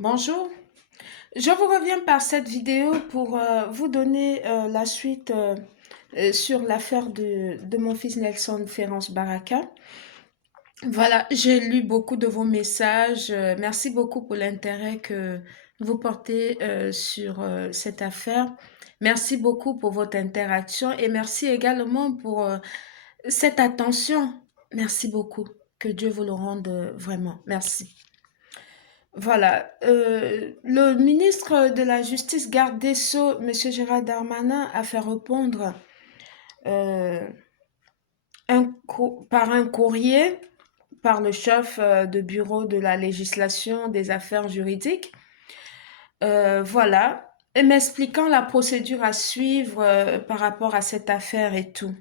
Bonjour, je vous reviens par cette vidéo pour vous donner la suite sur l'affaire de mon fils Nelson Ferrance Baraka. Voilà, j'ai lu beaucoup de vos messages. Merci beaucoup pour l'intérêt que vous portez sur cette affaire. Merci beaucoup pour votre interaction et merci également pour cette attention. Merci beaucoup. Que Dieu vous le rende vraiment. Merci. Voilà, le ministre de la Justice, garde des Sceaux, M. Gérald Darmanin, a fait répondre euh, par un courrier par le chef de bureau de la législation des affaires juridiques, voilà, et m'expliquant la procédure à suivre par rapport à cette affaire et tout.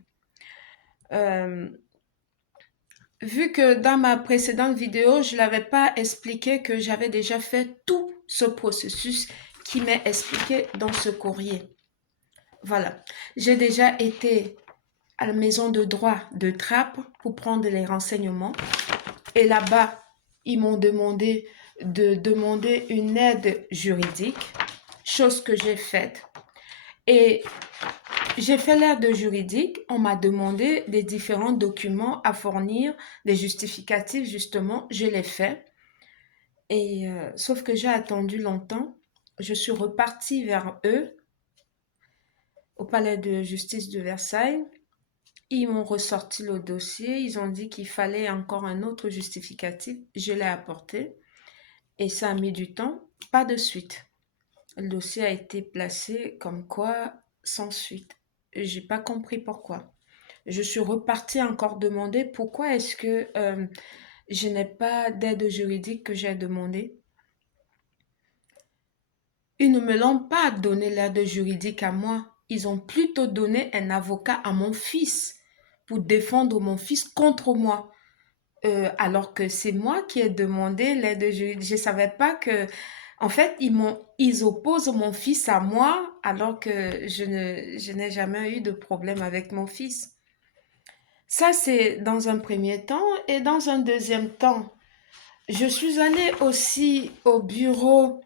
Euh, Vu que dans ma précédente vidéo, je l'avais pas expliqué que j'avais déjà fait tout ce processus qui m'est expliqué dans ce courrier. Voilà. J'ai déjà été à la maison de droit de Trappes pour prendre les renseignements. Et là-bas, ils m'ont demandé de demander une aide juridique, chose que j'ai faite. Et j'ai fait l'aide juridique, on m'a demandé des différents documents à fournir, des justificatifs justement, je l'ai fait. Et sauf que j'ai attendu longtemps, je suis repartie vers eux au palais de justice de Versailles. Ils m'ont ressorti le dossier, ils ont dit qu'il fallait encore un autre justificatif, je l'ai apporté et ça a mis du temps, pas de suite. Le dossier a été placé comme quoi sans suite. J'ai pas compris pourquoi. Je suis repartie encore demander pourquoi est-ce que je n'ai pas d'aide juridique que j'ai demandé. Ils ne me l'ont pas donné l'aide juridique à moi. Ils ont plutôt donné un avocat à mon fils pour défendre mon fils contre moi. Alors que c'est moi qui ai demandé l'aide juridique. Je savais pas que, en fait, ils opposent mon fils à moi alors que je n'ai jamais eu de problème avec mon fils. Ça, c'est dans un premier temps. Et dans un deuxième temps, je suis allée aussi au bureau,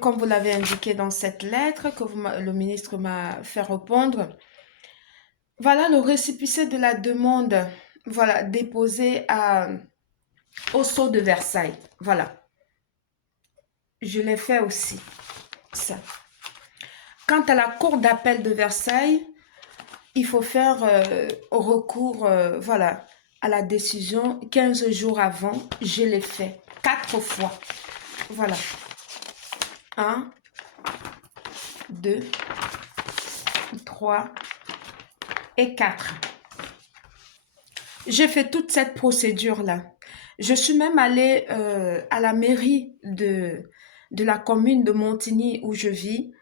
comme vous l'avez indiqué dans cette lettre que le ministre m'a fait répondre. Voilà le récépissé de la demande, voilà, déposé au sceau de Versailles. Voilà. Je l'ai fait aussi, ça. Quant à la cour d'appel de Versailles, il faut faire recours, voilà, à la décision 15 jours avant. Je l'ai fait 4 fois. Voilà. Un, 2, 3 et 4. J'ai fait toute cette procédure-là. Je suis même allée à la mairie de la commune de Montigny où je vis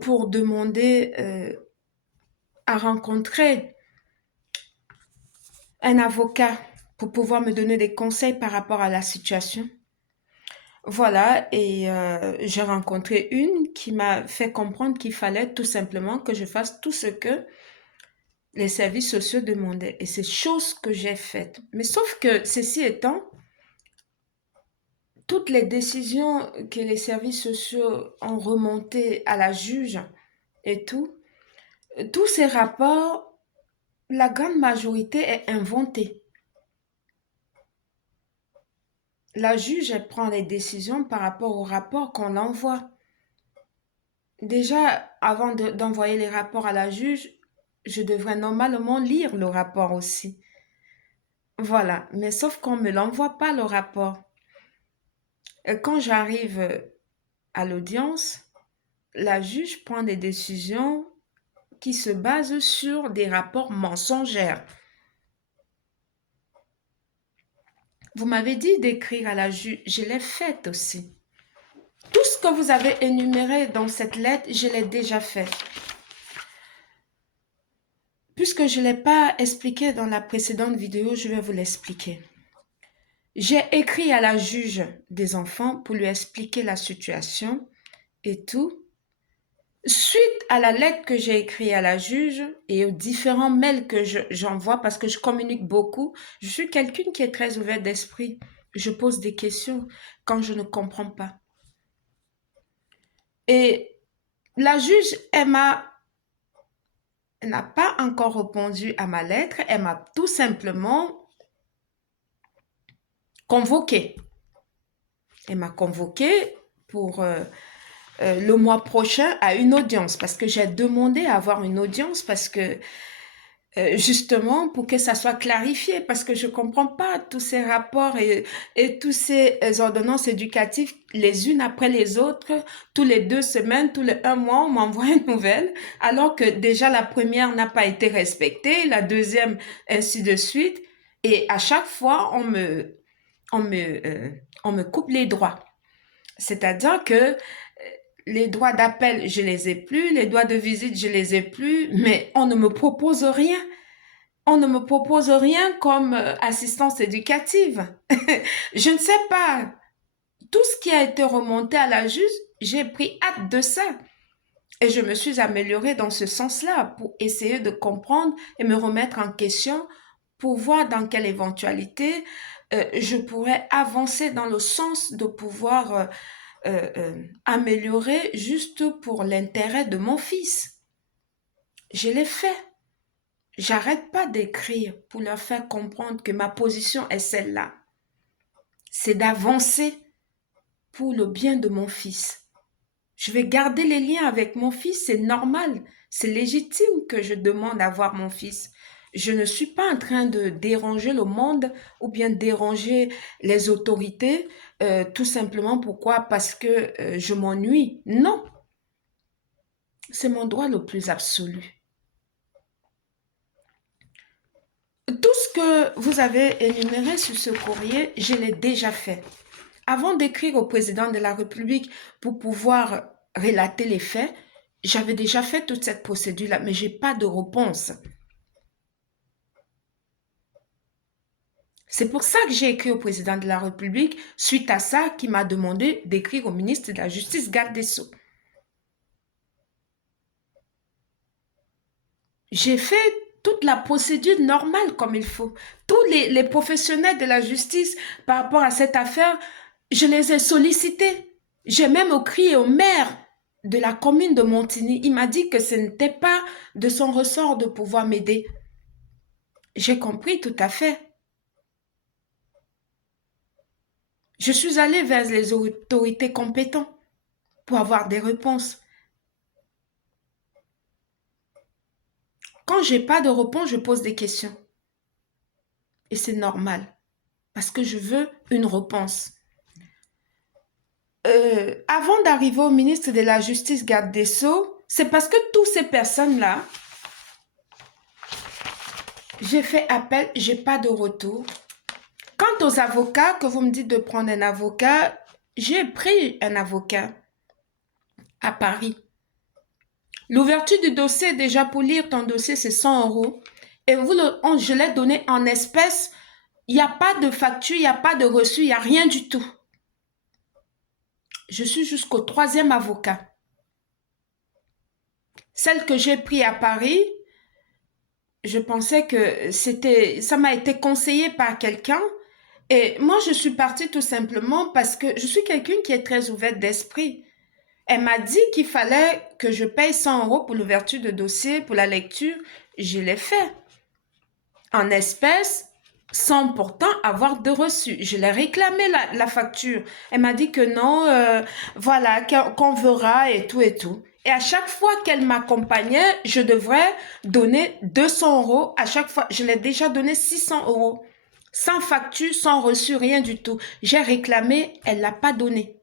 pour demander à rencontrer un avocat pour pouvoir me donner des conseils par rapport à la situation. Voilà, et j'ai rencontré une qui m'a fait comprendre qu'il fallait tout simplement que je fasse tout ce que les services sociaux demandaient. Et c'est chose que j'ai faite. Mais sauf que, ceci étant, toutes les décisions que les services sociaux ont remontées à la juge et tout, tous ces rapports, la grande majorité est inventée. La juge, elle prend les décisions par rapport au rapport qu'on l'envoie. Déjà, avant d'envoyer les rapports à la juge, je devrais normalement lire le rapport aussi. Voilà, mais sauf qu'on ne me l'envoie pas le rapport. Et quand j'arrive à l'audience, la juge prend des décisions qui se basent sur des rapports mensongers. Vous m'avez dit d'écrire à la juge, je l'ai fait aussi. Tout ce que vous avez énuméré dans cette lettre, je l'ai déjà fait. Puisque je ne l'ai pas expliqué dans la précédente vidéo, je vais vous l'expliquer. J'ai écrit à la juge des enfants pour lui expliquer la situation et tout. Suite à la lettre que j'ai écrite à la juge et aux différents mails que j'envoie parce que je communique beaucoup, je suis quelqu'un qui est très ouvert d'esprit. Je pose des questions quand je ne comprends pas. Et la juge, elle n'a pas encore répondu à ma lettre. Elle m'a tout simplement convoquée. Elle m'a convoquée pour le mois prochain à une audience parce que j'ai demandé à avoir une audience parce que justement pour que ça soit clarifié parce que je comprends pas tous ces rapports et tous ces ordonnances éducatives les unes après les autres, tous les 2 semaines, tous les 1 mois, on m'envoie une nouvelle alors que déjà la première n'a pas été respectée, la deuxième ainsi de suite et à chaque fois on me, euh, on me coupe les droits. C'est-à-dire que les droits d'appel, je les ai plus, les droits de visite, je les ai plus, mais on ne me propose rien. On ne me propose rien comme assistance éducative. Je ne sais pas. Tout ce qui a été remonté à la juge, j'ai pris acte de ça. Et je me suis améliorée dans ce sens-là pour essayer de comprendre et me remettre en question pour voir dans quelle éventualité je pourrais avancer dans le sens de pouvoir améliorer juste pour l'intérêt de mon fils. Je l'ai fait. J'arrête pas d'écrire pour leur faire comprendre que ma position est celle-là. C'est d'avancer pour le bien de mon fils. Je vais garder les liens avec mon fils, c'est normal, c'est légitime que je demande à voir mon fils. Je ne suis pas en train de déranger le monde ou bien déranger les autorités, tout simplement pourquoi? Parce que je m'ennuie. Non, c'est mon droit le plus absolu. Tout ce que vous avez énuméré sur ce courrier, je l'ai déjà fait. Avant d'écrire au président de la République pour pouvoir relater les faits, j'avais déjà fait toute cette procédure-là, mais je n'ai pas de réponse. C'est pour ça que j'ai écrit au président de la République, suite à ça, qui m'a demandé d'écrire au ministre de la Justice, garde des Sceaux. J'ai fait toute la procédure normale comme il faut. Tous les professionnels de la justice par rapport à cette affaire, je les ai sollicités. J'ai même écrit au maire de la commune de Montigny. Il m'a dit que ce n'était pas de son ressort de pouvoir m'aider. J'ai compris tout à fait. Je suis allée vers les autorités compétentes pour avoir des réponses. Quand j'ai pas de réponse, je pose des questions. Et c'est normal. Parce que je veux une réponse. Avant d'arriver au ministre de la Justice, garde des Sceaux, c'est parce que toutes ces personnes-là, j'ai fait appel, j'ai pas de retour. Quant aux avocats, que vous me dites de prendre un avocat, j'ai pris un avocat à Paris. L'ouverture du dossier, déjà pour lire ton dossier, c'est 100 euros. Et je l'ai donné en espèces. Il n'y a pas de facture, il n'y a pas de reçu, il n'y a rien du tout. Je suis jusqu'au 3e avocat. Celle que j'ai prise à Paris, je pensais que ça m'a été conseillé par quelqu'un. Et moi, je suis partie tout simplement parce que je suis quelqu'un qui est très ouverte d'esprit. Elle m'a dit qu'il fallait que je paye 100 euros pour l'ouverture de dossier, pour la lecture. Je l'ai fait. En espèces, sans pourtant avoir de reçu. Je l'ai réclamé la facture. Elle m'a dit que non, voilà, qu'on verra et tout et tout. Et à chaque fois qu'elle m'accompagnait, je devrais donner 200 euros. À chaque fois, je l'ai déjà donné 600 euros. Sans facture, sans reçu, rien du tout. J'ai réclamé, elle l'a pas donné.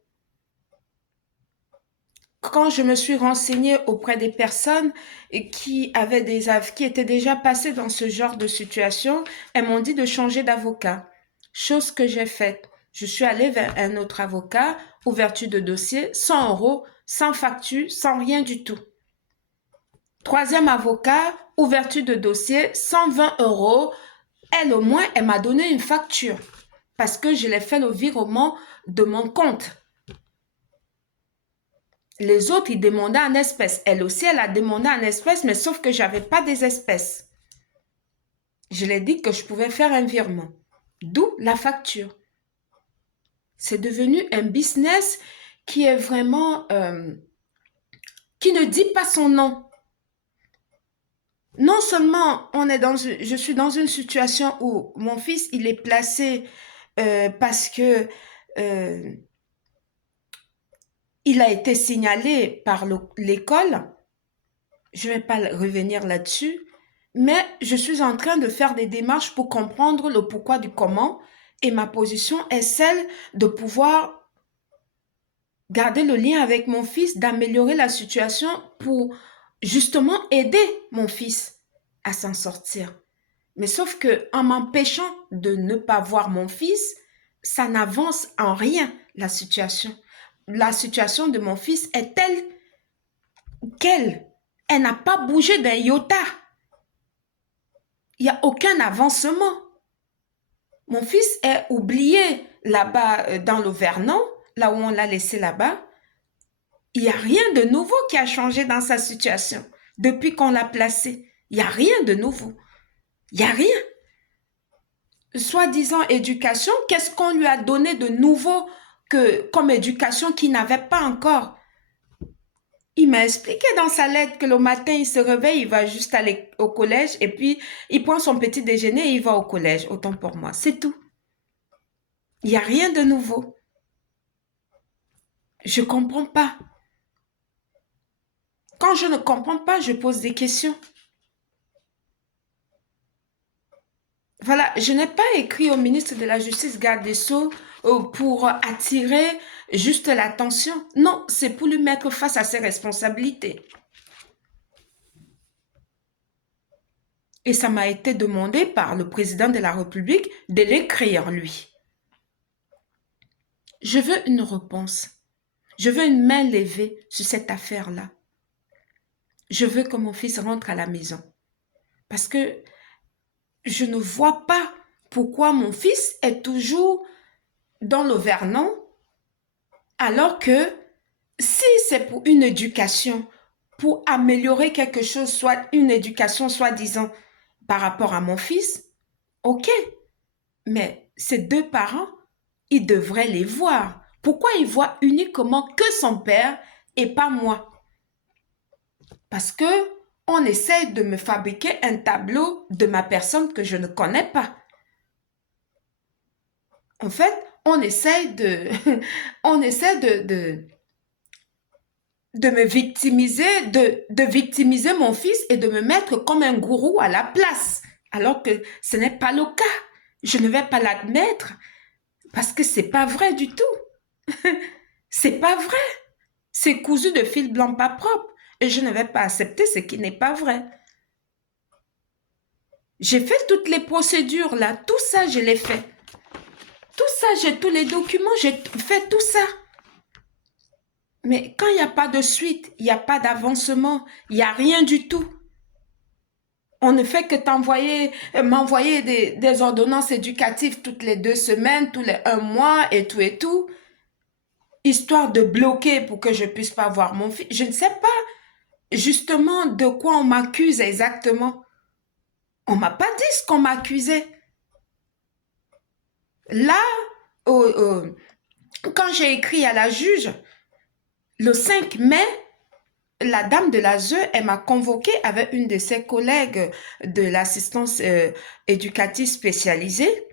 Quand je me suis renseignée auprès des personnes qui étaient déjà passées dans ce genre de situation, elles m'ont dit de changer d'avocat. Chose que j'ai faite. Je suis allée vers un autre avocat, ouverture de dossier, 100 euros, sans facture, sans rien du tout. 3e avocat, ouverture de dossier, 120 euros. Elle, au moins, elle m'a donné une facture parce que je l'ai fait le virement de mon compte. Les autres, ils demandaient en espèces. Elle aussi, elle a demandé en espèces, mais sauf que j'avais pas des espèces. Je lui ai dit que je pouvais faire un virement. D'où la facture. C'est devenu un business qui est vraiment qui ne dit pas son nom. Non seulement je suis dans une situation où mon fils, il est placé parce que euh, il a été signalé par l'école, je ne vais pas revenir là-dessus, mais je suis en train de faire des démarches pour comprendre le pourquoi du comment, et ma position est celle de pouvoir garder le lien avec mon fils, d'améliorer la situation pour justement aider mon fils à s'en sortir. Mais sauf que en m'empêchant de ne pas voir mon fils, ça n'avance en rien la situation. La situation de mon fils est telle qu'elle. Elle n'a pas bougé d'un iota. Il n'y a aucun avancement. Mon fils est oublié là-bas dans le Vernon, là où on l'a laissé là-bas. Il n'y a rien de nouveau qui a changé dans sa situation depuis qu'on l'a placé. Il n'y a rien de nouveau. Il n'y a rien. Soi-disant éducation, qu'est-ce qu'on lui a donné de nouveau comme éducation qu'il n'avait pas encore? Il m'a expliqué dans sa lettre que le matin, il se réveille, il va juste aller au collège et puis il prend son petit déjeuner et il va au collège. Autant pour moi, c'est tout. Il n'y a rien de nouveau. Je ne comprends pas. Quand je ne comprends pas, je pose des questions. Voilà, je n'ai pas écrit au ministre de la Justice, garde des Sceaux, pour attirer juste l'attention. Non, c'est pour lui mettre face à ses responsabilités. Et ça m'a été demandé par le président de la République de l'écrire, lui. Je veux une réponse. Je veux une main levée sur cette affaire-là. Je veux que mon fils rentre à la maison. Parce que je ne vois pas pourquoi mon fils est toujours dans le Vernon, alors que si c'est pour une éducation, pour améliorer quelque chose, soit une éducation soi-disant par rapport à mon fils, ok, mais ces deux parents, ils devraient les voir. Pourquoi ils voient uniquement que son père et pas moi? Parce que on essaie de me fabriquer un tableau de ma personne que je ne connais pas. En fait, on essaie on essaie de me victimiser, de victimiser mon fils et de me mettre comme un gourou à la place. Alors que ce n'est pas le cas. Je ne vais pas l'admettre parce que c'est pas vrai du tout. C'est pas vrai. C'est cousu de fil blanc pas propre. Et je ne vais pas accepter ce qui n'est pas vrai. J'ai fait toutes les procédures là. Tout ça, je l'ai fait. Tout ça, j'ai tous les documents, j'ai fait tout ça. Mais quand il n'y a pas de suite, il n'y a pas d'avancement, il n'y a rien du tout. On ne fait que m'envoyer des ordonnances éducatives toutes les 2 semaines, tous les 1 mois et tout, histoire de bloquer pour que je puisse pas voir mon fils. Je ne sais pas justement de quoi on m'accuse exactement. On m'a pas dit ce qu'on m'accusait. Là, quand j'ai écrit à la juge, le 5 mai, la dame de l'ASE, elle m'a convoquée avec une de ses collègues de l'assistance éducative spécialisée.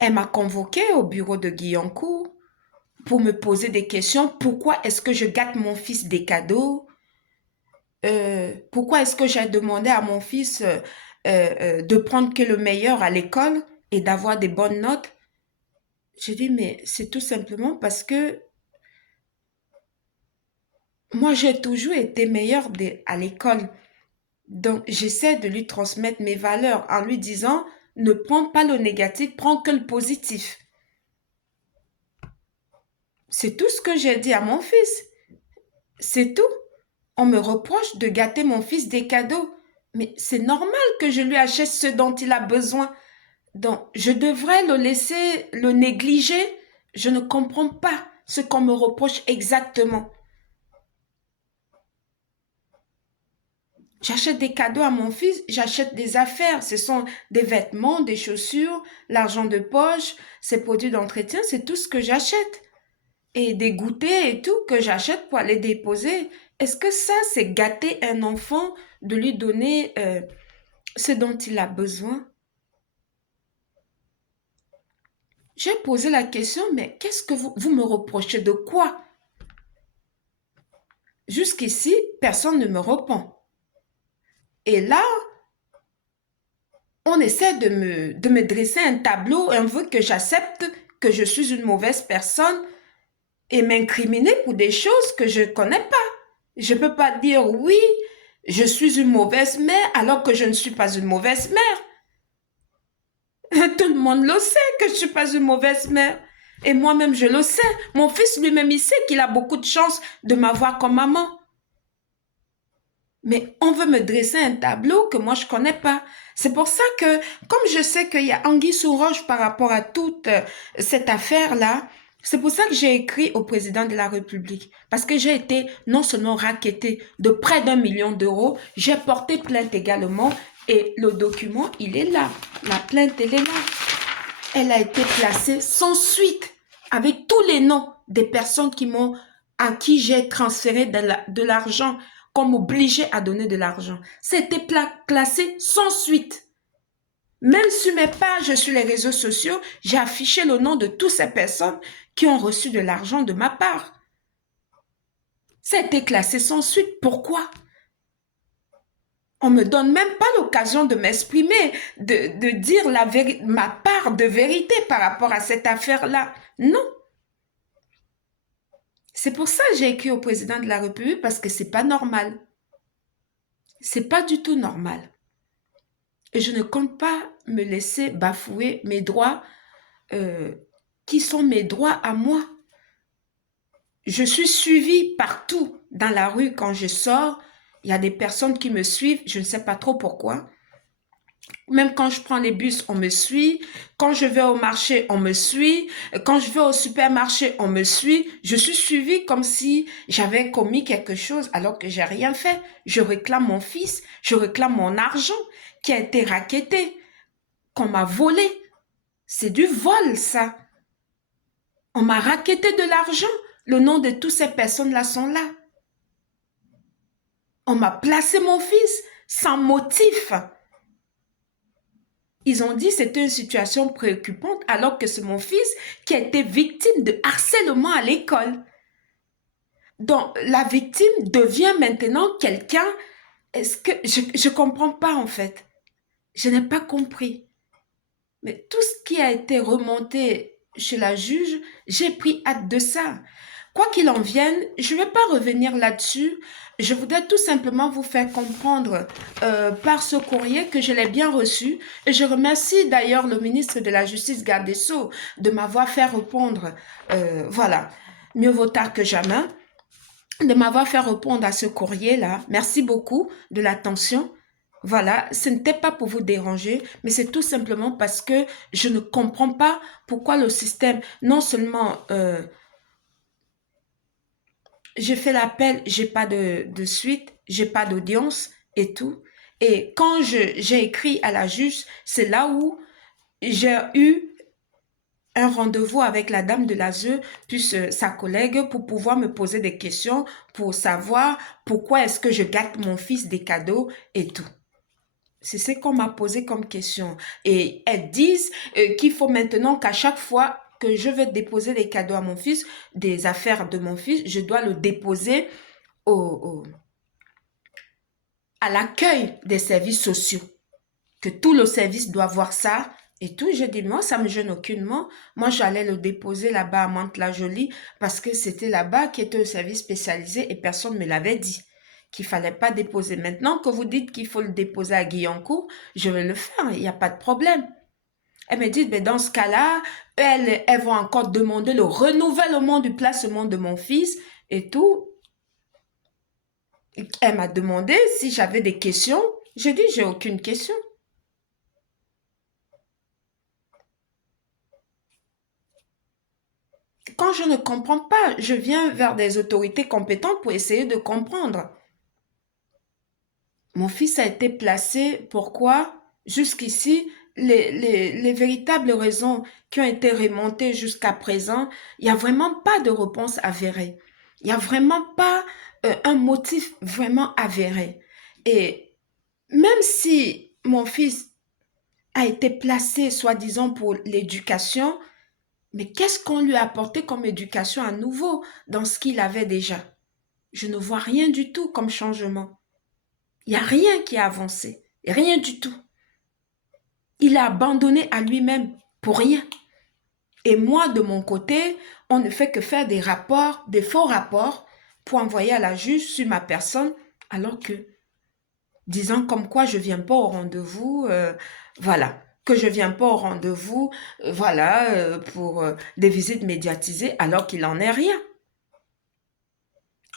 Elle m'a convoquée au bureau de Guyancourt pour me poser des questions. Pourquoi est-ce que je gâte mon fils des cadeaux? Pourquoi est-ce que j'ai demandé à mon fils de prendre que le meilleur à l'école et d'avoir des bonnes notes? J'ai dit, mais c'est tout simplement parce que moi, j'ai toujours été meilleure à l'école. Donc, j'essaie de lui transmettre mes valeurs en lui disant, ne prends pas le négatif, prends que le positif. C'est tout ce que j'ai dit à mon fils. C'est tout. On me reproche de gâter mon fils des cadeaux. Mais c'est normal que je lui achète ce dont il a besoin. Donc, je devrais le laisser le négliger. Je ne comprends pas ce qu'on me reproche exactement. J'achète des cadeaux à mon fils, j'achète des affaires. Ce sont des vêtements, des chaussures, l'argent de poche, ces produits d'entretien, c'est tout ce que j'achète. et des goûters et tout que j'achète pour aller déposer. Est-ce que ça, c'est gâter un enfant de lui donner ce dont il a besoin? J'ai posé la question, mais qu'est-ce que vous me reprochez de quoi? Jusqu'ici, personne ne me répond. Et là, on essaie de me dresser un tableau et on veut que j'accepte que je suis une mauvaise personne et m'incriminer pour des choses que je ne connais pas. Je ne peux pas dire oui, je suis une mauvaise mère alors que je ne suis pas une mauvaise mère. Tout le monde le sait que je ne suis pas une mauvaise mère. Et moi-même, je le sais. Mon fils lui-même, il sait qu'il a beaucoup de chance de m'avoir comme maman. Mais on veut me dresser un tableau que moi, je ne connais pas. C'est pour ça que, comme je sais qu'il y a anguille sous roche par rapport à toute cette affaire-là, c'est pour ça que j'ai écrit au président de la République. Parce que j'ai été non seulement rackettée de près d'1 million d'euros, j'ai porté plainte également et le document, il est là. La plainte, elle est là. Elle a été placée sans suite avec tous les noms des personnes à qui j'ai transféré de l'argent, comme obligé à donner de l'argent. C'était classé sans suite. Même sur mes pages sur les réseaux sociaux, j'ai affiché le nom de toutes ces personnes qui ont reçu de l'argent de ma part. Ça a été classé sans suite. Pourquoi? On me donne même pas l'occasion de m'exprimer, de dire ma part de vérité par rapport à cette affaire-là. Non. C'est pour ça que j'ai écrit au président de la République parce que c'est pas normal. C'est pas du tout normal. Et je ne compte pas me laisser bafouer mes droits qui sont mes droits à moi. Je suis suivie partout dans la rue quand je sors. Il y a des personnes qui me suivent, je ne sais pas trop pourquoi. Même quand je prends les bus, on me suit. Quand je vais au marché, on me suit. Quand je vais au supermarché, on me suit. Je suis suivie comme si j'avais commis quelque chose alors que j'ai rien fait. Je réclame mon fils, je réclame mon argent qui a été racketté, qu'on m'a volé. C'est du vol, ça. On m'a racketté de l'argent. Le nom de toutes ces personnes-là sont là. On m'a placé mon fils sans motif. Ils ont dit que c'était une situation préoccupante alors que c'est mon fils qui a été victime de harcèlement à l'école. Donc, la victime devient maintenant quelqu'un... Est-ce que... Je ne comprends pas en fait. Je n'ai pas compris. Mais tout ce qui a été remonté chez la juge, j'ai pris hâte de ça. Quoi qu'il en vienne, je ne vais pas revenir là-dessus. Je voudrais tout simplement vous faire comprendre par ce courrier que je l'ai bien reçu. Et je remercie d'ailleurs le ministre de la Justice, garde des Sceaux, de m'avoir fait répondre. Voilà, mieux vaut tard que jamais. De m'avoir fait répondre à ce courrier-là. Merci beaucoup de l'attention. Voilà, ce n'était pas pour vous déranger, mais c'est tout simplement parce que je ne comprends pas pourquoi le système, non seulement j'ai fait l'appel, j'ai pas de suite, j'ai pas d'audience et tout. Et quand j'ai écrit à la juge, c'est là où j'ai eu un rendez-vous avec la dame de l'ASE, puis sa collègue, pour pouvoir me poser des questions, pour savoir pourquoi est-ce que je gâte mon fils des cadeaux et tout. C'est ce qu'on m'a posé comme question. Et elles disent qu'il faut maintenant qu'à chaque fois que je vais déposer les cadeaux à mon fils, des affaires de mon fils, je dois le déposer à l'accueil des services sociaux. Que tout le service doit voir ça et tout. Je dis, moi, ça me gêne aucunement. Moi, j'allais le déposer là-bas à Mantes-la-Jolie parce que c'était là-bas qui était un service spécialisé et personne ne me l'avait dit qu'il fallait pas déposer. Maintenant que vous dites qu'il faut le déposer à Guyancourt, je vais le faire, il n'y a pas de problème. Elle me dit, mais dans ce cas-là, elles vont encore demander le renouvellement du placement de mon fils et tout. Elle m'a demandé si j'avais des questions. J'ai dit, j'ai aucune question. Quand je ne comprends pas, je viens vers des autorités compétentes pour essayer de comprendre. Mon fils a été placé, pourquoi? Jusqu'ici, les véritables raisons qui ont été remontées jusqu'à présent, il n'y a vraiment pas de réponse avérée. Il n'y a vraiment pas un motif vraiment avéré. Et même si mon fils a été placé, soi-disant, pour l'éducation, mais qu'est-ce qu'on lui a apporté comme éducation à nouveau dans ce qu'il avait déjà? Je ne vois rien du tout comme changement. Il n'y a rien qui a avancé. Rien du tout. Il a abandonné à lui-même pour rien. Et moi, de mon côté, on ne fait que faire des rapports, des faux rapports, pour envoyer à la juge sur ma personne, alors que, disant comme quoi je viens pas au rendez-vous, voilà, que je viens pas au rendez-vous, voilà, pour des visites médiatisées, alors qu'il en est rien.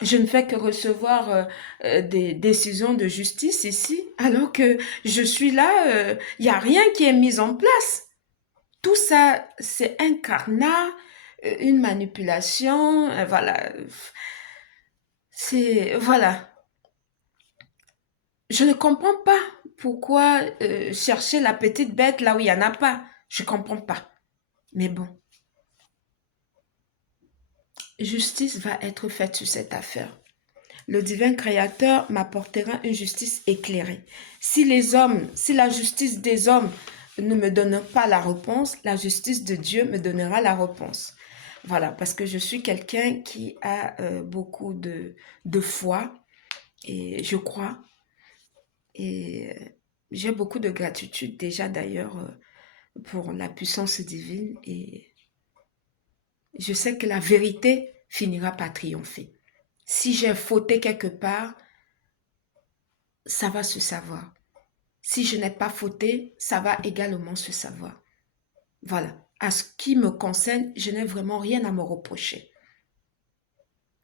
Je ne fais que recevoir des décisions de justice ici, alors que je suis là, il n'y a rien qui est mis en place. Tout ça, c'est un carnat, une manipulation, voilà. C'est, voilà. Je ne comprends pas pourquoi chercher la petite bête là où il n'y en a pas. Je ne comprends pas. Mais bon, justice va être faite sur cette affaire. Le divin créateur m'apportera une justice éclairée. Si les hommes, si la justice des hommes ne me donne pas la réponse, la justice de Dieu me donnera la réponse. Voilà, parce que je suis quelqu'un qui a beaucoup de foi et je crois et j'ai beaucoup de gratitude déjà d'ailleurs pour la puissance divine et je sais que la vérité finira par triompher. Si j'ai fauté quelque part, ça va se savoir. Si je n'ai pas fauté, ça va également se savoir. Voilà. À ce qui me concerne, je n'ai vraiment rien à me reprocher.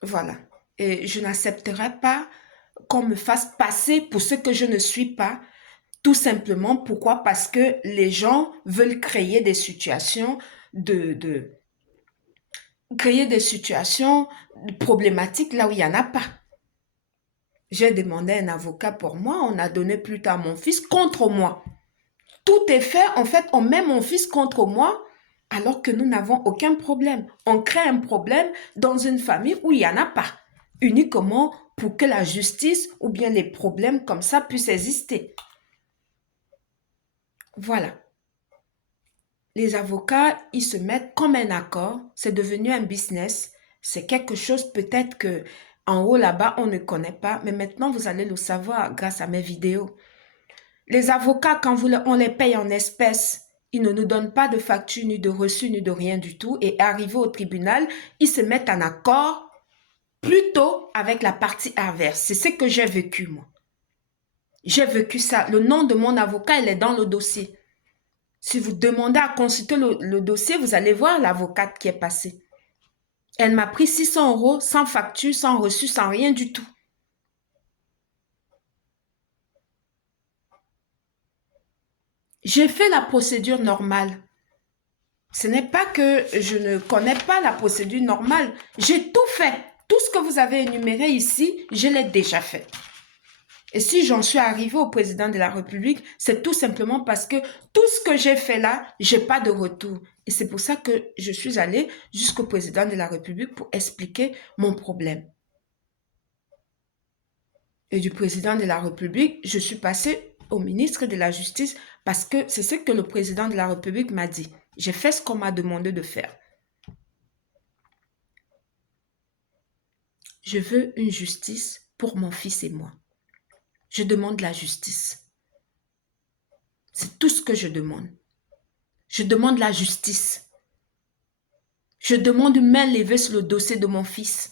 Voilà. Et je n'accepterai pas qu'on me fasse passer pour ce que je ne suis pas. Tout simplement, pourquoi? Parce que les gens veulent créer des situations créer des situations problématiques là où il n'y en a pas. J'ai demandé un avocat pour moi, on a donné plus tard mon fils contre moi. Tout est fait, en fait, on met mon fils contre moi alors que nous n'avons aucun problème. On crée un problème dans une famille où il n'y en a pas, uniquement pour que la justice ou bien les problèmes comme ça puissent exister. Voilà. Les avocats, ils se mettent comme un accord, c'est devenu un business, c'est quelque chose peut-être que en haut là-bas, on ne connaît pas, mais maintenant vous allez le savoir grâce à mes vidéos. Les avocats, quand on les paye en espèces, ils ne nous donnent pas de facture, ni de reçu, ni de rien du tout. Et arrivés au tribunal, ils se mettent en accord plutôt avec la partie adverse. C'est ce que j'ai vécu, moi. J'ai vécu ça. Le nom de mon avocat, il est dans le dossier. Si vous demandez à consulter le dossier, vous allez voir l'avocate qui est passée. Elle m'a pris 600 € sans facture, sans reçu, sans rien du tout. J'ai fait la procédure normale. Ce n'est pas que je ne connais pas la procédure normale. J'ai tout fait. Tout ce que vous avez énuméré ici, je l'ai déjà fait. Et si j'en suis arrivée au président de la République, c'est tout simplement parce que tout ce que j'ai fait là, j'ai pas de retour. Et c'est pour ça que je suis allée jusqu'au président de la République pour expliquer mon problème. Et du président de la République, je suis passée au ministre de la Justice parce que c'est ce que le président de la République m'a dit. J'ai fait ce qu'on m'a demandé de faire. Je veux une justice pour mon fils et moi. Je demande la justice. C'est tout ce que je demande. Je demande la justice. Je demande une main levée sur le dossier de mon fils.